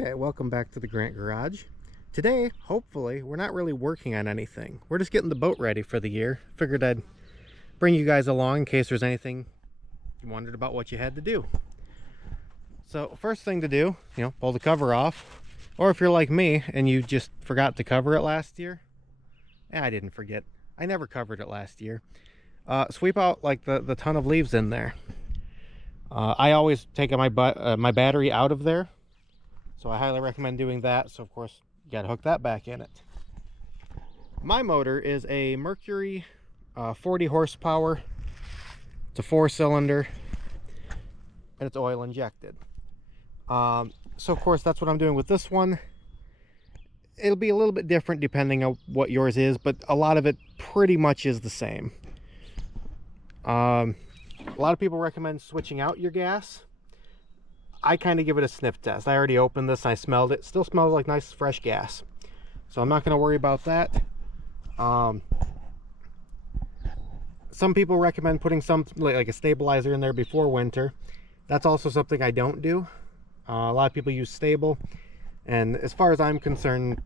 Okay, welcome back to the Grant Garage. Today, hopefully, we're not really working on anything. We're just getting the boat ready for the year. Figured I'd bring you guys along in case there's anything you wondered about what you had to do. So, first thing to do, pull the cover off. Or if you're like me and you just forgot to cover it last year. I didn't forget. I never covered it last year. Sweep out like the ton of leaves in there. I always take my battery out of there. So I highly recommend doing that. So of course, you gotta hook that back in it. My motor is a Mercury 40 horsepower. It's a 4-cylinder and it's oil injected. So of course, that's what I'm doing with this one. It'll be a little bit different depending on what yours is, but a lot of it pretty much is the same. A lot of people recommend switching out your gas. I kind of give it a sniff test. I already opened this and I smelled it. Still smells like nice fresh gas. So I'm not going to worry about that. Some people recommend putting something like a stabilizer in there before winter. That's also something I don't do. A lot of people use stable. And as far as I'm concerned,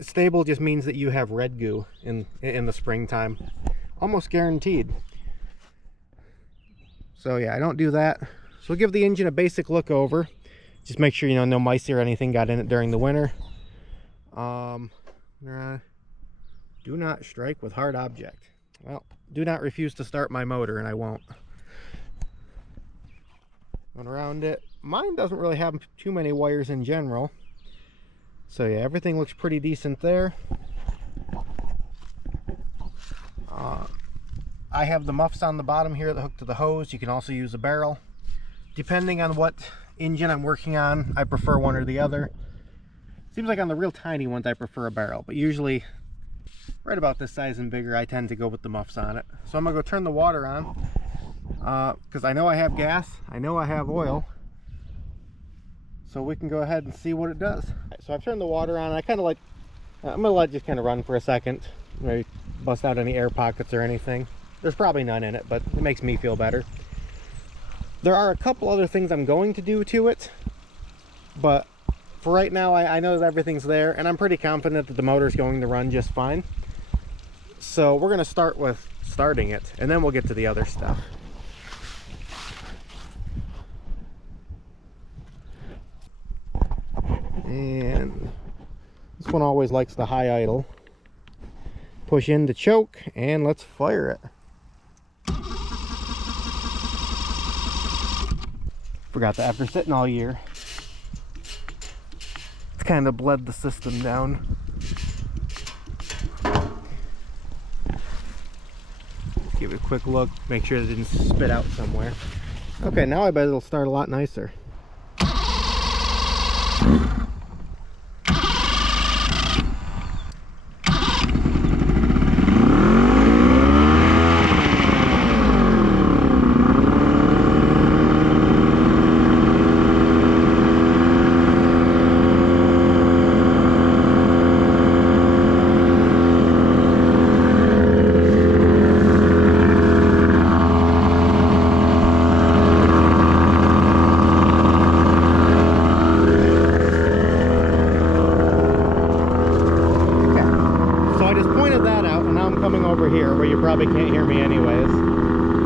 stable just means that you have red goo in the springtime. Almost guaranteed. So yeah, I don't do that. So we'll give the engine a basic look over. Just make sure no mice or anything got in it during the winter. Do not strike with hard object. Well, do not refuse to start my motor and I won't. Going around it. Mine doesn't really have too many wires in general. So yeah, everything looks pretty decent there. I have the muffs on the bottom here that hook to the hose. You can also use a barrel. Depending on what engine I'm working on, I prefer one or the other. Seems like on the real tiny ones I prefer a barrel, but usually right about this size and bigger I tend to go with the muffs on it. So I'm gonna go turn the water on because I know I have gas, I know I have oil, so we can go ahead and see what it does. So I've turned the water on. I'm gonna let it just kind of run for a second, maybe bust out any air pockets or anything. There's probably none in it, but it makes me feel better. There are a couple other things I'm going to do to it, but for right now I know that everything's there and I'm pretty confident that the motor is going to run just fine. So we're going to start with starting it and then we'll get to the other stuff. And this one always likes the high idle. Push in to choke and let's fire it. Forgot that after sitting all year, it's kind of bled the system down. Give it a quick look, make sure it didn't spit out somewhere. Okay, now I bet it'll start a lot nicer. Probably can't hear me anyways.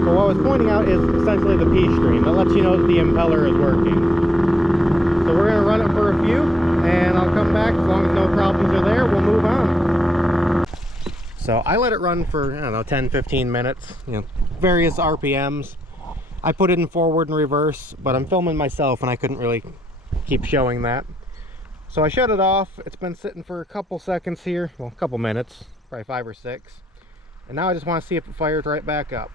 But what I was pointing out is essentially the P stream. That lets you know that the impeller is working. So we're going to run it for a few and I'll come back. As long as no problems are there, we'll move on. So I let it run for, I don't know, 10-15 minutes, various RPMs. I put it in forward and reverse, but I'm filming myself and I couldn't really keep showing that. So I shut it off. It's been sitting for a couple seconds here, well, a couple minutes, probably 5 or 6. And now I just want to see if it fires right back up.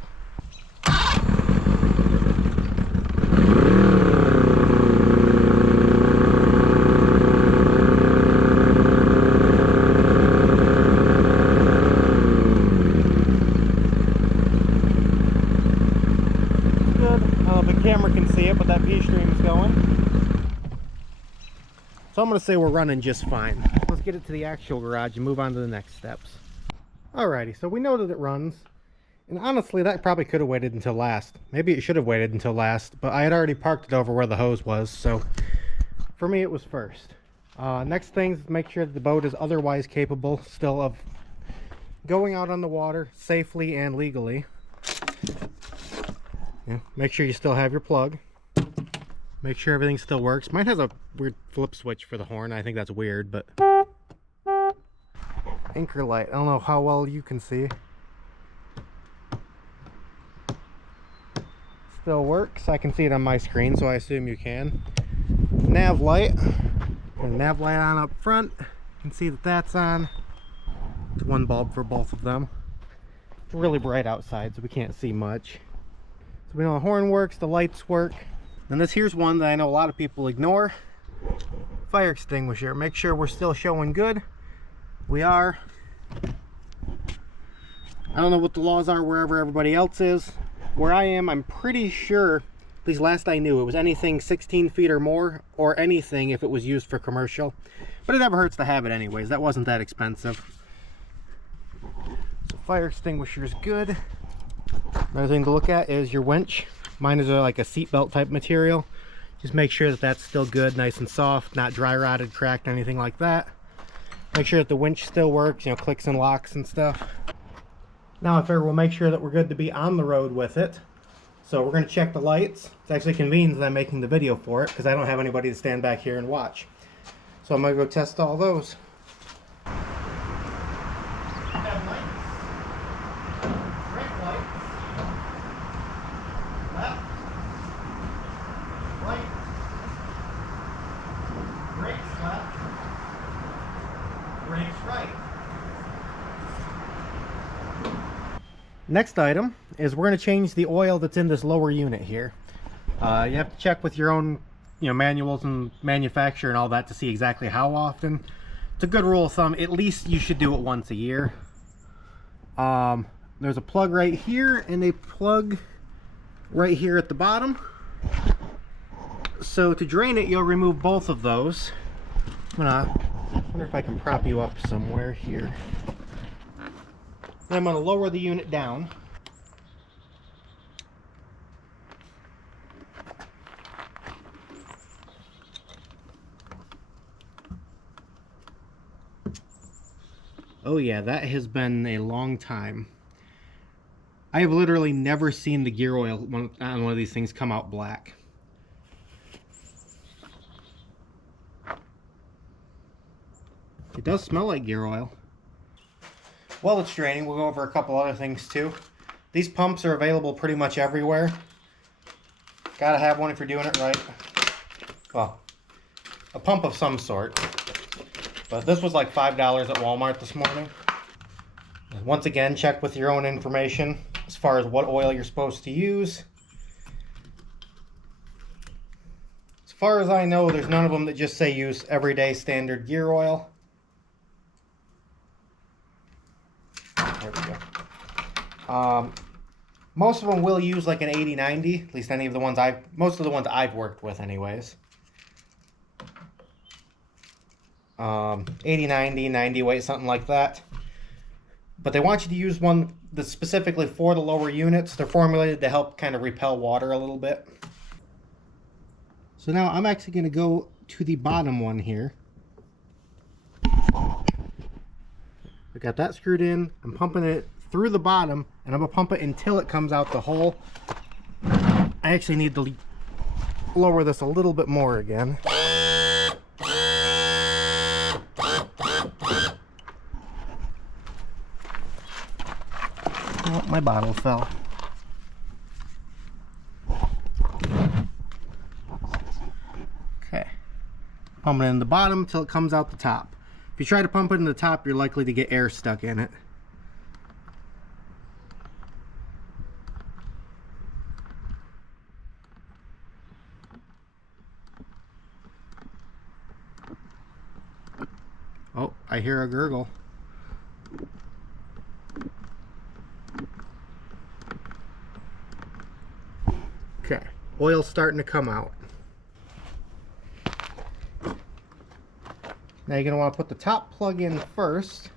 Good. I don't know if the camera can see it, but that P stream is going. So I'm going to say we're running just fine. Let's get it to the actual garage and move on to the next steps. Alrighty, so we know that it runs, and honestly that probably could have waited until last. Maybe it should have waited until last, but I had already parked it over where the hose was, so For me, it was first. Next thing is make sure that the boat is otherwise capable still of going out on the water safely and legally. Yeah, make sure you still have your plug. Make sure everything still works. Mine has a weird flip switch for the horn. I think that's weird, but... Anchor light. I don't know how well you can see. Still works. I can see it on my screen, so I assume you can. Nav light. And nav light on up front. You can see that that's on. It's one bulb for both of them. It's really bright outside, so we can't see much. So we know the horn works, the lights work. And this here's one that I know a lot of people ignore. Fire extinguisher. Make sure we're still showing good. We are. I don't know what the laws are wherever everybody else is. Where I am, I'm pretty sure, at least last I knew, it was anything 16 feet or more, or anything if it was used for commercial. But it never hurts to have it anyways. That wasn't that expensive. So fire extinguisher is good. Another thing to look at is your winch. Mine is like a seatbelt type material. Just make sure that that's still good, nice and soft, not dry rotted, cracked, anything like that. Make sure that the winch still works, you know, clicks and locks and stuff. Now I figure we'll make sure that we're good to be on the road with it. So we're going to check the lights. It's actually convenient that I'm making the video for it because I don't have anybody to stand back here and watch. So I'm going to go test all those. Next item is we're going to change the oil that's in this lower unit here. You have to check with your own, manuals and manufacturer and all that to see exactly how often. It's a good rule of thumb. At least you should do it once a year. There's a plug right here and a plug right here at the bottom. So to drain it, you'll remove both of those. I wonder if I can prop you up somewhere here. I'm going to lower the unit down. Oh yeah, that has been a long time. I have literally never seen the gear oil on one of these things come out black. It does smell like gear oil. While it's draining, we'll go over a couple other things too. These pumps are available pretty much everywhere. Gotta have one if you're doing it right. Well, a pump of some sort. But this was like $5 at Walmart this morning. Once again, check with your own information as far as what oil you're supposed to use. As far as I know, there's none of them that just say use everyday standard gear oil. There we go. Most of them will use like an 80-90, at least most of the ones I've worked with anyways. 80-90, 90 weight, something like that. But they want you to use one that's specifically for the lower units. They're formulated to help kind of repel water a little bit. So now I'm actually going to go to the bottom one here. I got that screwed in. I'm pumping it through the bottom, and I'm going to pump it until it comes out the hole. I actually need to lower this a little bit more again. Oh, my bottle fell. Okay. Pumping it in the bottom until it comes out the top. If you try to pump it in the top, you're likely to get air stuck in it. Oh, I hear a gurgle. Okay, oil's starting to come out. Now you're going to want to put the top plug in first.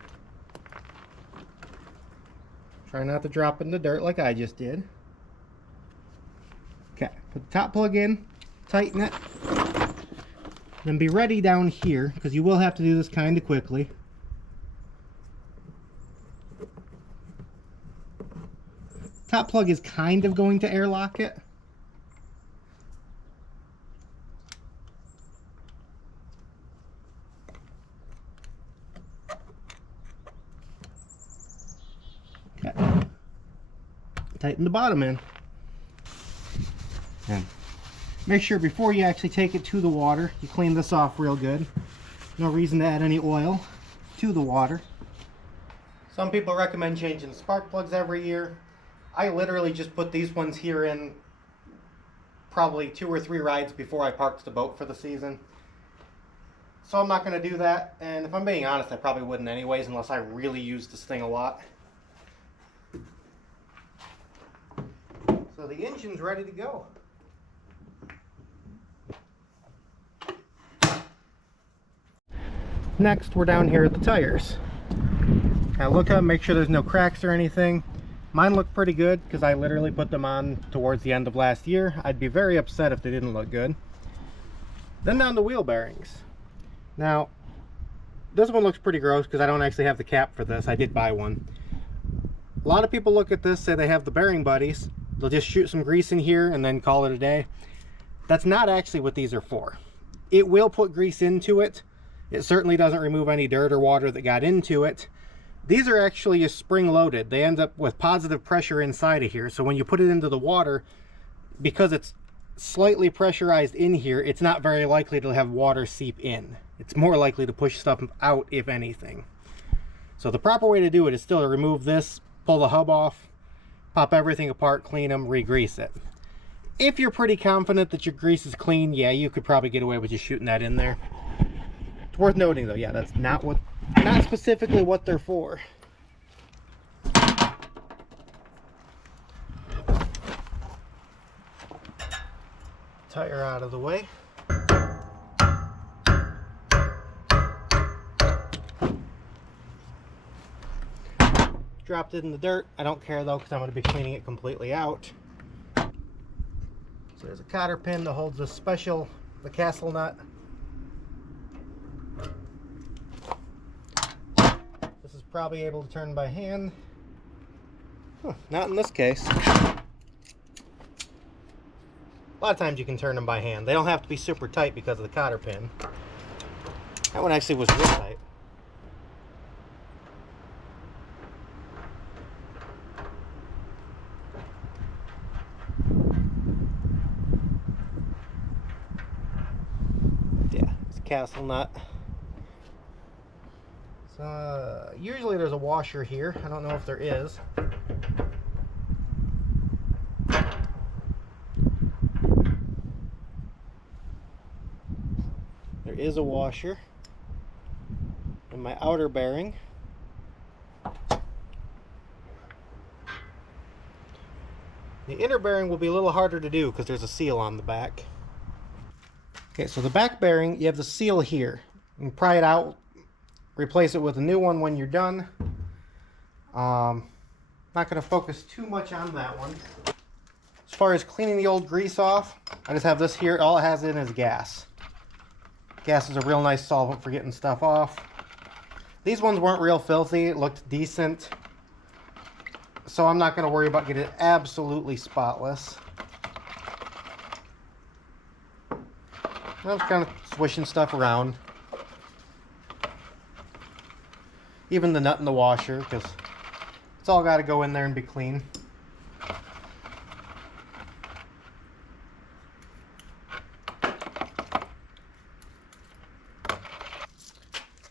Try not to drop it in the dirt like I just did. Okay, put the top plug in, tighten it. Then be ready down here, because you will have to do this kind of quickly. Top plug is kind of going to airlock it. Okay. Tighten the bottom in. And make sure before you actually take it to the water, you clean this off real good. No reason to add any oil to the water. Some people recommend changing the spark plugs every year. I literally just put these ones here in probably 2 or 3 rides before I parked the boat for the season. So I'm not going to do that, and if I'm being honest, I probably wouldn't anyways unless I really use this thing a lot. So the engine's ready to go. Next, we're down here at the tires. Now look up, make sure there's no cracks or anything. Mine look pretty good because I literally put them on towards the end of last year. I'd be very upset if they didn't look good. Then down to wheel bearings. Now, this one looks pretty gross because I don't actually have the cap for this. I did buy one. A lot of people look at this, say they have the bearing buddies. They'll just shoot some grease in here and then call it a day. That's not actually what these are for. It will put grease into it. It certainly doesn't remove any dirt or water that got into it. These are actually spring loaded. They end up with positive pressure inside of here. So when you put it into the water, because it's slightly pressurized in here, it's not very likely to have water seep in. It's more likely to push stuff out, if anything. So the proper way to do it is still to remove this, pull the hub off, pop everything apart, clean them, re-grease it. If you're pretty confident that your grease is clean, yeah, you could probably get away with just shooting that in there. It's worth noting though, yeah, that's not specifically what they're for. Tire out of the way. Dropped it in the dirt. I don't care though because I'm going to be cleaning it completely out. So there's a cotter pin that holds the castle nut. This is probably able to turn by hand. Not in this case. A lot of times you can turn them by hand. They don't have to be super tight because of the cotter pin. That one actually was real tight. Yeah, it's a castle nut. So, usually there's a washer here. I don't know if there is. There is a washer in my outer bearing. The inner bearing will be a little harder to do because there's a seal on the back. Okay, so the back bearing, you have the seal here. You can pry it out, replace it with a new one when you're done. Not going to focus too much on that one. As far as cleaning the old grease off, I just have this here. All it has in is gas. Gas is a real nice solvent for getting stuff off. These ones weren't real filthy. It looked decent. So I'm not going to worry about getting it absolutely spotless. I'm just kind of swishing stuff around. Even the nut in the washer, because it's all got to go in there and be clean.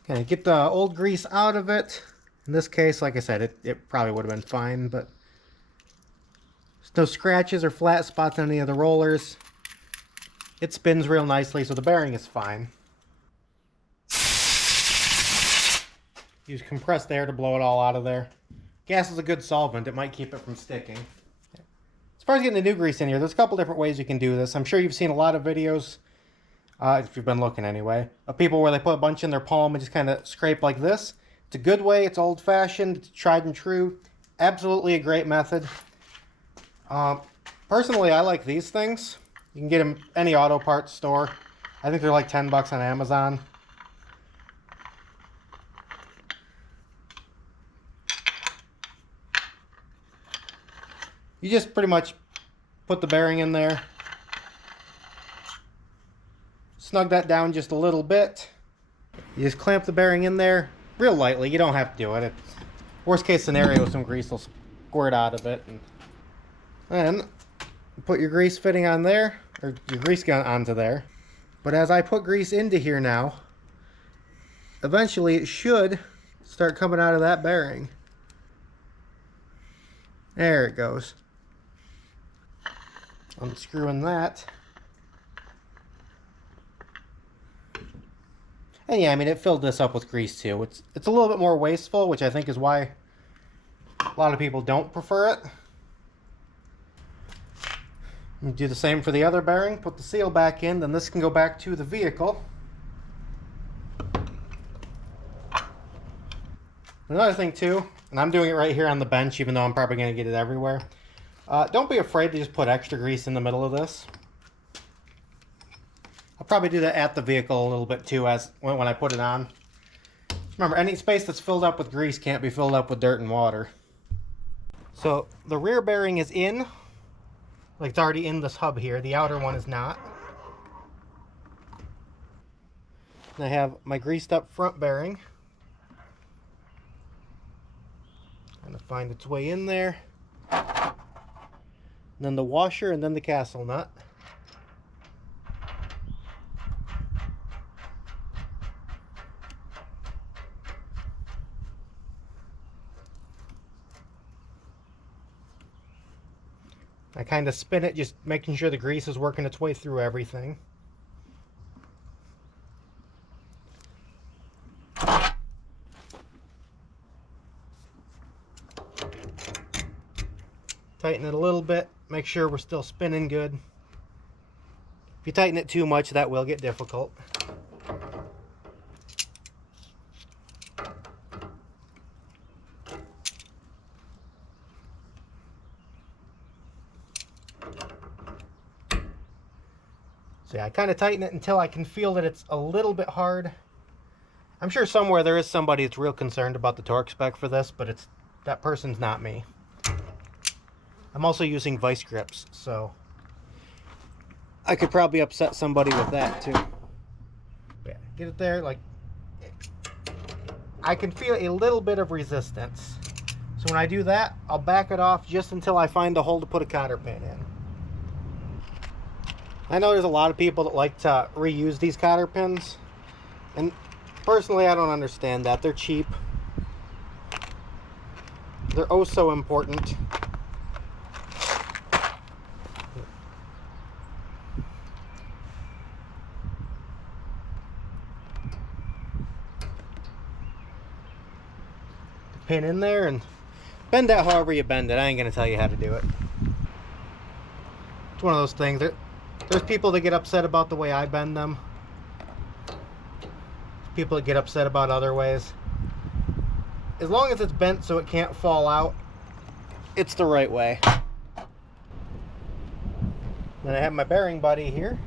Okay, get the old grease out of it. In this case, like I said, it probably would have been fine, but there's no scratches or flat spots on any of the rollers. It spins real nicely, so the bearing is fine. Use compressed air to blow it all out of there. Gas is a good solvent. It might keep it from sticking. As far as getting the new grease in here, there's a couple different ways you can do this. I'm sure you've seen a lot of videos, if you've been looking anyway, of people where they put a bunch in their palm and just kind of scrape like this. It's a good way. It's old-fashioned. It's tried and true. Absolutely a great method. Personally, I like these things. You can get them any auto parts store. I think they're like 10 bucks on Amazon. You just pretty much put the bearing in there. Snug that down just a little bit. You just clamp the bearing in there real lightly. You don't have to do it. It's worst case scenario, some grease will squirt out of it. And then put your grease fitting on there, or your grease gun onto there. But as I put grease into here now, eventually it should start coming out of that bearing. There it goes. Unscrewing that. And yeah, I mean, it filled this up with grease too. It's a little bit more wasteful, which I think is why a lot of people don't prefer it. You do the same for the other bearing, put the seal back in, then this can go back to the vehicle. Another thing too, and I'm doing it right here on the bench, even though I'm probably going to get it everywhere. Don't be afraid to just put extra grease in the middle of this. I'll probably do that at the vehicle a little bit too, as when I put it on. Remember, any space that's filled up with grease can't be filled up with dirt and water. So the rear bearing is in, like it's already in this hub here. The outer one is not. And I have my greased up front bearing. Trying to find its way in there. And then the washer, and then the castle nut. I kind of spin it, just making sure the grease is working its way through everything. Tighten it a little bit, make sure we're still spinning good. If you tighten it too much, that will get difficult. So yeah, I kind of tighten it until I can feel that it's a little bit hard. I'm sure somewhere there is somebody that's real concerned about the torque spec for this, but that person's not me. I'm also using vice grips, so I could probably upset somebody with that too. Yeah, get it there, like, I can feel a little bit of resistance. So when I do that, I'll back it off just until I find a hole to put a cotter pin in. I know there's a lot of people that like to reuse these cotter pins, and personally I don't understand that. They're cheap. They're oh so important. Pin in there and bend that however you bend it. I ain't gonna tell you how to do it. It's one of those things. There's people that get upset about the way I bend them. There's people that get upset about other ways. As long as it's bent so it can't fall out, it's the right way. Then I have my bearing buddy here.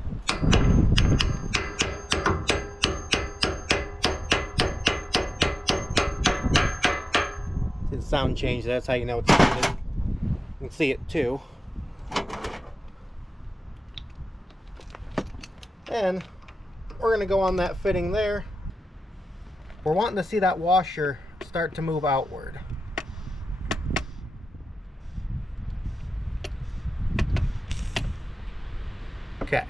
Sound change, that's how you know it's fitted. You can see it too. And we're going to go on that fitting there. We're wanting to see that washer start to move outward. Okay.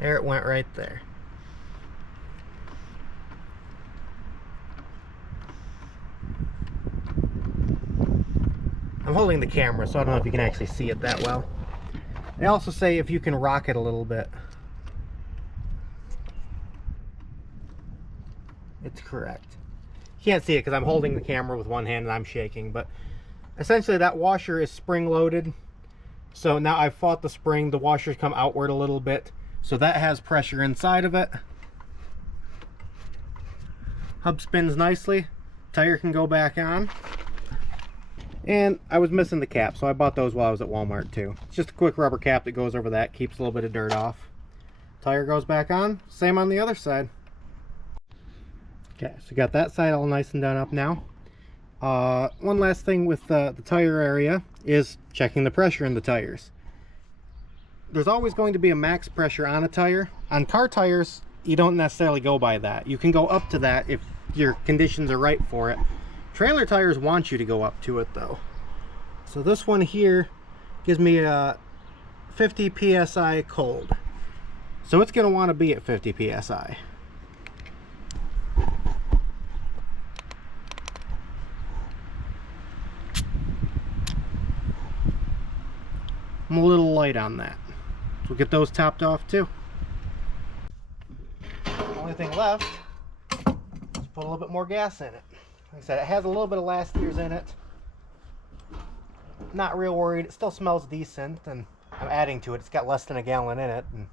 There it went right there. I'm holding the camera, so I don't know if you can actually see it that well. They also say if you can rock it a little bit. It's correct. You can't see it because I'm holding the camera with one hand and I'm shaking, but essentially that washer is spring loaded. So now I've fought the spring, the washers come outward a little bit, so that has pressure inside of it. Hub spins nicely, tire can go back on. And I was missing the cap, so I bought those while I was at Walmart too. It's just a quick rubber cap that goes over that, keeps a little bit of dirt off. Tire goes back on, same on the other side. Okay, so got that side all nice and done up now. One last thing with the tire area is checking the pressure in the tires. There's always going to be a max pressure on a tire. On car tires, you don't necessarily go by that. You can go up to that if your conditions are right for it. Trailer tires want you to go up to it though. So this one here gives me a 50 psi cold. So it's going to want to be at 50 psi. I'm a little light on that. So we'll get those topped off too. Only thing left is put a little bit more gas in it. Like I said, it has a little bit of last year's in it. Not real worried. It still smells decent, and I'm adding to it. It's got less than a gallon in it. And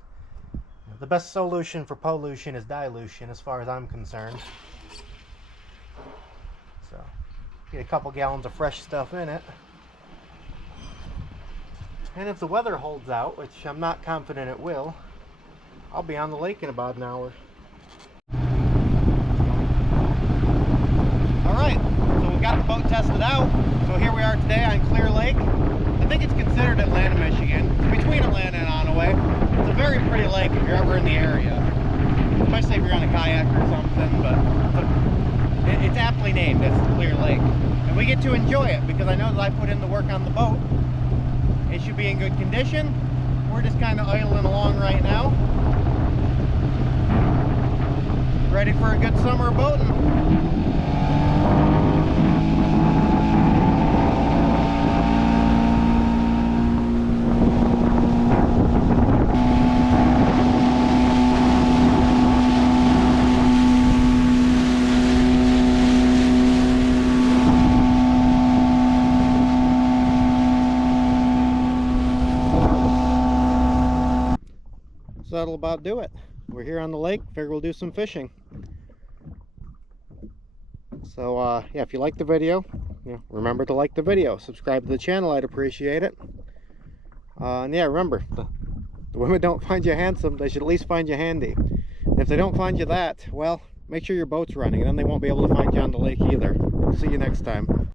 the best solution for pollution is dilution, as far as I'm concerned. So, get a couple gallons of fresh stuff in it. And if the weather holds out, which I'm not confident it will, I'll be on the lake in about an hour. Alright, so we got the boat tested out. So here we are today on Clear Lake. I think it's considered Atlanta, Michigan. It's between Atlanta and Onaway. It's a very pretty lake if you're ever in the area. Especially if you're on a kayak or something, but it's aptly named. It's Clear Lake. And we get to enjoy it because I know that I put in the work on the boat. It should be in good condition. We're just kind of idling along right now. Ready for a good summer of boating. So that'll about do it. We're here on the lake, figure we'll do some fishing. So yeah, if you like the video, remember to like the video, subscribe to the channel, I'd appreciate it. And yeah, remember, the women don't find you handsome, they should at least find you handy. And if they don't find you that, well, make sure your boat's running, and then they won't be able to find you on the lake either. See you next time.